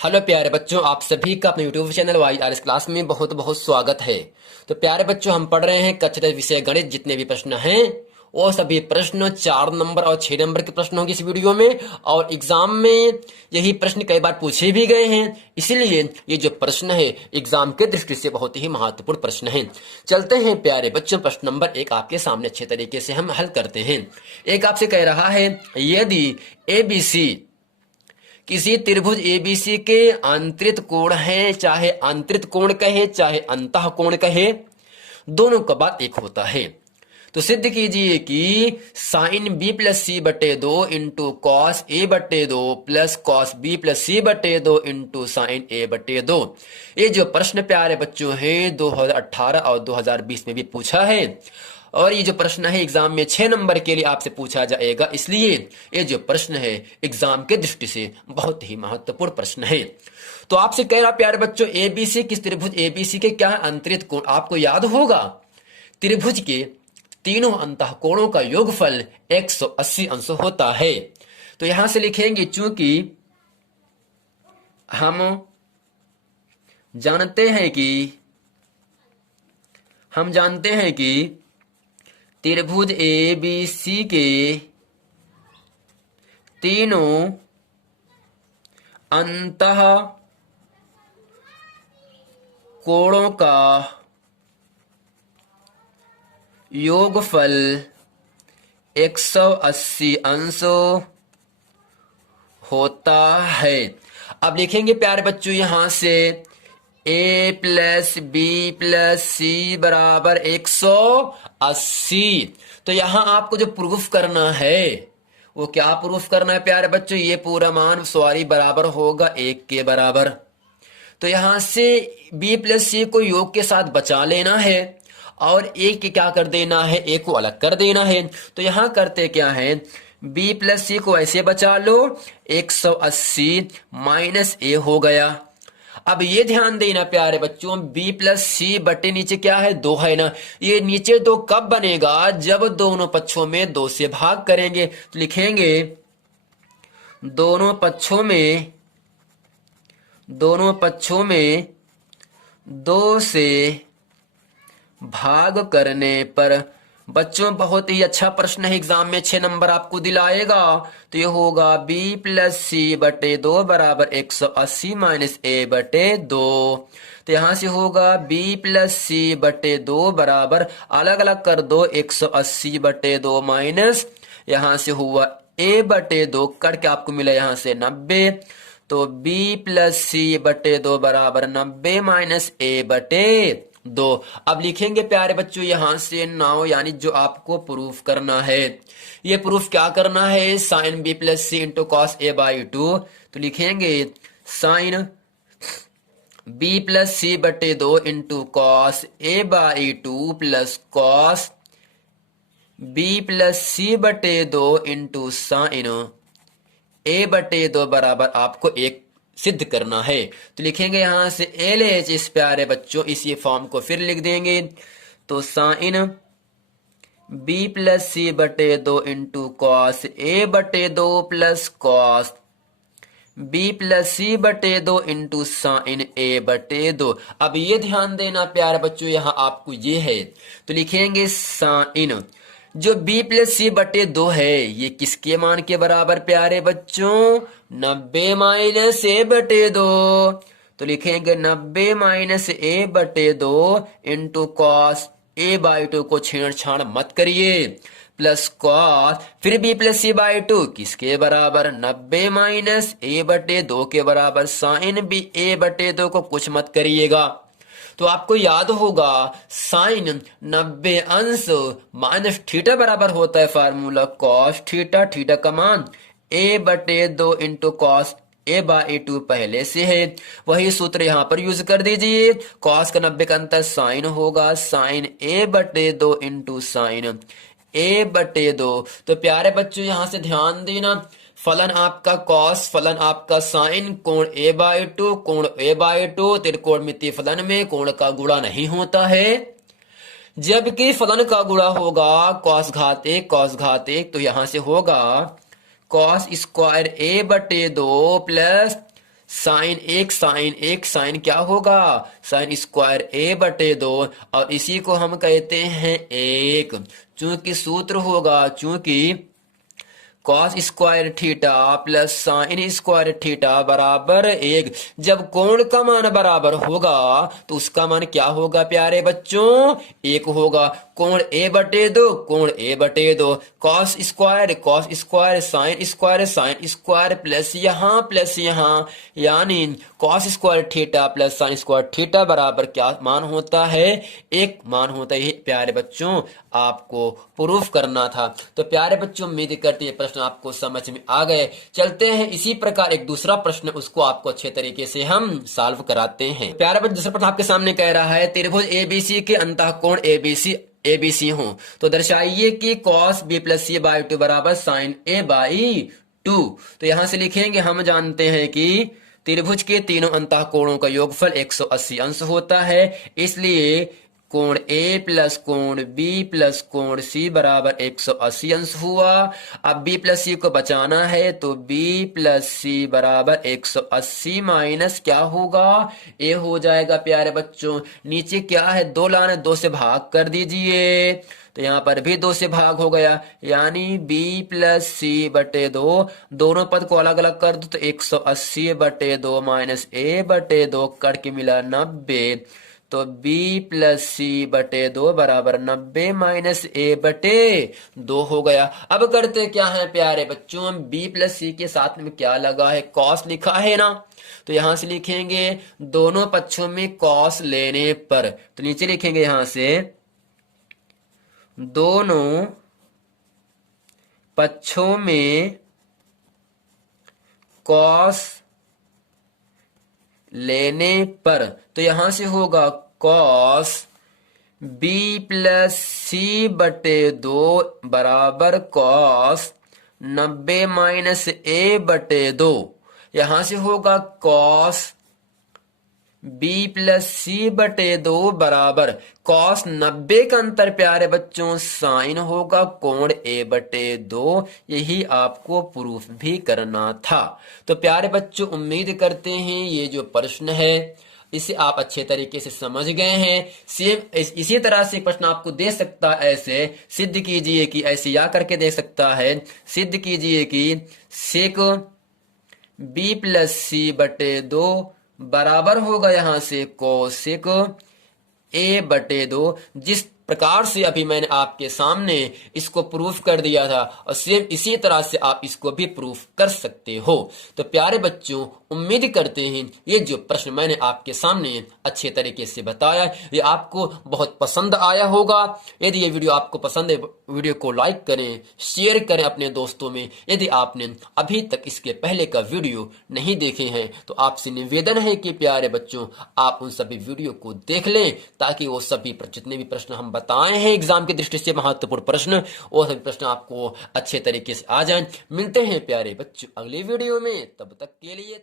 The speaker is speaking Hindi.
हेलो प्यारे बच्चों, आप सभी का अपने यूट्यूब चैनल YRS क्लास में बहुत बहुत स्वागत है। तो प्यारे बच्चों, हम पढ़ रहे हैं कक्षा विषय गणित। जितने भी प्रश्न हैं वो सभी प्रश्न 4 नंबर और 6 नंबर के प्रश्न होंगे इस वीडियो में। और एग्जाम में यही प्रश्न कई बार पूछे भी गए हैं, इसलिए ये जो प्रश्न है एग्जाम के दृष्टि से बहुत ही महत्वपूर्ण प्रश्न है। चलते हैं प्यारे बच्चों, प्रश्न नंबर 1 आपके सामने अच्छे तरीके से हम हल करते हैं। एक आपसे कह रहा है, यदि ABC किसी त्रिभुज एबीसी के आंतरिक कोण है, चाहे आंतरिक कोण कहे चाहे अंतः कोण कहे, दोनों का बात एक होता है, तो सिद्ध कीजिए कि साइन बी प्लस सी बटे 2 इंटू कॉस ए बटे 2 plus cos B plus C बटे 2 इंटू साइन ए बटे 2। ये जो प्रश्न प्यारे बच्चों है 2018 और 2020 में भी पूछा है, और ये जो प्रश्न है एग्जाम में 6 नंबर के लिए आपसे पूछा जाएगा, इसलिए ये जो प्रश्न है एग्जाम के दृष्टि से बहुत ही महत्वपूर्ण प्रश्न है। तो आपसे कह रहा प्यारे बच्चों, एबीसी किस त्रिभुज एबीसी के क्या अंतरित कोण, आपको याद होगा त्रिभुज के तीनों अंतः कोणों का योगफल 180 अंश होता है। तो यहां से लिखेंगे, चूंकि हम जानते हैं कि त्रिभुज एबीसी के तीनों अंतः कोणों का योगफल 180 अंश होता है। अब लिखेंगे प्यारे बच्चों यहां से a प्लस बी प्लस सी बराबर 180। तो यहां आपको जो प्रूफ करना है वो क्या प्रूफ करना है प्यारे बच्चों, ये पूरा मान सॉरी बराबर होगा 1 के बराबर। तो यहां से b प्लस सी को योग के साथ बचा लेना है और a के क्या कर देना है, a को अलग कर देना है। तो यहां करते क्या है, b प्लस सी को ऐसे बचा लो, 180 माइनस a हो गया। अब ये ध्यान देना प्यारे बच्चों, b प्लस सी बटे नीचे क्या है, 2 है ना। ये नीचे 2 कब बनेगा, जब दोनों पक्षों में 2 से भाग करेंगे। तो लिखेंगे दोनों पक्षों में 2 से भाग करने पर। बच्चों बहुत ही अच्छा प्रश्न है, एग्जाम में 6 नंबर आपको दिलाएगा। तो ये होगा b प्लस सी बटे 2 बराबर 180 माइनस a बटे 2। तो यहां से होगा b प्लस सी बटे 2 बराबर, अलग अलग कर दो, 180 बटे 2 माइनस यहां से हुआ a बटे 2, करके आपको मिला यहां से 90। तो b प्लस सी बटे 2 बराबर 90 माइनस a बटे 2। अब लिखेंगे प्यारे बच्चों यहां से नाउ, यानी जो आपको प्रूफ करना है, ये प्रूफ क्या करना है, sine B plus C into cos A by 2। तो लिखेंगे साइन बी प्लस सी बटे 2 into cos A by 2 plus cos B plus C बटे 2 इंटू साइन ए बटे 2 बराबर आपको 1 सिद्ध करना है। तो लिखेंगे यहां से LH, इस प्यारे बच्चों इसी फॉर्म को फिर लिख देंगे। तो साइन b प्लस सी बटे 2 इंटू कॉस ए बटे 2 plus cos b plus C बटे 2 इंटू साइन ए बटे 2। अब ये ध्यान देना प्यारे बच्चों, यहां आपको ये है, तो लिखेंगे साइन जो b प्लस सी बटे 2 है ये किसके मान के बराबर प्यारे बच्चों, 90 माइनस a बटे 2। तो लिखेंगे 90 माइनस a बटे 2 इंटू कॉस a बाई 2 को छेड़छाड़ मत करिए, प्लस कॉस फिर b प्लस सी बाई 2 किसके बराबर, 90 माइनस a बटे 2 के बराबर, साइन b a बटे 2 को कुछ मत करिएगा। तो आपको याद होगा साइन 90 अंश माइनस थीटा बराबर होता है फार्मूला कॉस थीटा, थीटा का मान a बटे 2 इंटू कॉस a बाई 2 पहले से है, वही सूत्र यहां पर यूज कर दीजिए। कॉस का 90 का अंतर साइन होगा, साइन a बटे 2 इंटू साइन a बटे 2। तो प्यारे बच्चों यहां से ध्यान देना, फलन आपका कॉस, फलन आपका साइन, कोण a बाई 2, कोण a बाई 2, त्रिकोणमितीय फलन में कोण का गुणा नहीं होता है, जबकि फलन का गुणा होगा कॉस घात 1 कॉस घात 1। तो यहां से होगा कॉस स्क्वायर a बटे 2 प्लस साइन एक साइन क्या होगा, साइन स्क्वायर ए बटे 2, और इसी को हम कहते हैं एक। चूंकि सूत्र होगा, चूंकि cos square theta plus sine square theta बराबर एक। जब कोण का मान बराबर होगा तो उसका मान क्या होगा प्यारे बच्चों, एक होगा। कोण ए बटे 2, कोण ए बटे 2, cos square sine square plus यहाँ, यानी cos square theta plus sine square theta बराबर क्या मान होता है, एक मान होता है। प्यारे बच्चों आपको प्रूफ करना था। तो प्यारे बच्चों उम्मीद करते हैं प्रश्न आपको समझ में आ गए। चलते हैं इसी प्रकार एक दूसरा प्रश्न, उसको आपको अच्छे तरीके से हम सॉल्व कराते हैं। प्यारे बच्चों दूसरा प्रश्न आपके सामने कह रहा है त्रिभुज एबीसी के अंतःकोण एबीसी हो तो दर्शाइए कि cos B plus C by 2 बराबर साइन ए बाई 2। तो यहां से लिखेंगे, हम जानते हैं कि त्रिभुज के तीनों अंतःकोणों का योगफल 180 अंश होता है, इसलिए कोण ए प्लस कोण बी प्लस कोण सी बराबर 180 अंश हुआ। अब बी प्लस सी को बचाना है तो बी प्लस सी बराबर 180 माइनस क्या होगा, ए हो जाएगा। प्यारे बच्चों नीचे क्या है, 2 लाना, 2 से भाग कर दीजिए, तो यहाँ पर भी 2 से भाग हो गया, यानी b प्लस सी बटे 2, दोनों पद को अलग अलग कर दो तो 180 बटे 2 माइनस a बटे 2 करके मिला 90, तो b प्लस सी बटे 2 बराबर 90 माइनस a बटे 2 हो गया। अब करते क्या है प्यारे बच्चों, हम b प्लस सी के साथ में क्या लगा है, कॉस लिखा है ना, तो यहां से लिखेंगे दोनों पक्षों में कॉस लेने पर, तो नीचे लिखेंगे यहां से दोनों पक्षों में कॉस लेने पर, तो यहां से होगा कॉस b प्लस सी बटे 2 बराबर कॉस 90 माइनस a बटे 2, यहां से होगा कॉस b प्लस सी बटे 2 बराबर कॉस 90 का अंतर प्यारे बच्चों साइन होगा कोण a बटे 2, यही आपको प्रूफ भी करना था। तो प्यारे बच्चों उम्मीद करते हैं ये जो प्रश्न है इसे आप अच्छे तरीके से समझ गए हैं। सेम इसी तरह से प्रश्न आपको दे सकता है, ऐसे सिद्ध कीजिए कि, ऐसे या करके दे सकता है, सिद्ध कीजिए कि सेक b प्लस सी बटे 2 बराबर होगा यहां से कोसेक a बटे 2। जिस प्रकार से अभी मैंने आपके सामने इसको प्रूफ कर दिया था, और सेम इसी तरह से आप इसको भी प्रूफ कर सकते हो। तो प्यारे बच्चों उम्मीद करते हैं ये जो प्रश्न मैंने आपके सामने अच्छे तरीके से बताया ये आपको बहुत पसंद आया होगा। यदि ये वीडियो आपको पसंद है, वीडियो को लाइक करें, शेयर करें अपने दोस्तों में। यदि आपने अभी तक इसके पहले का वीडियो नहीं देखे हैं तो आपसे निवेदन है कि प्यारे बच्चों आप उन सभी वीडियो को देख लें, ताकि वो सभी जितने भी प्रश्न हम बताए हैं एग्जाम की दृष्टि से महत्वपूर्ण प्रश्न, वो सभी प्रश्न आपको अच्छे तरीके से आ जाएं। मिलते हैं प्यारे बच्चों अगले वीडियो में, तब तक के लिए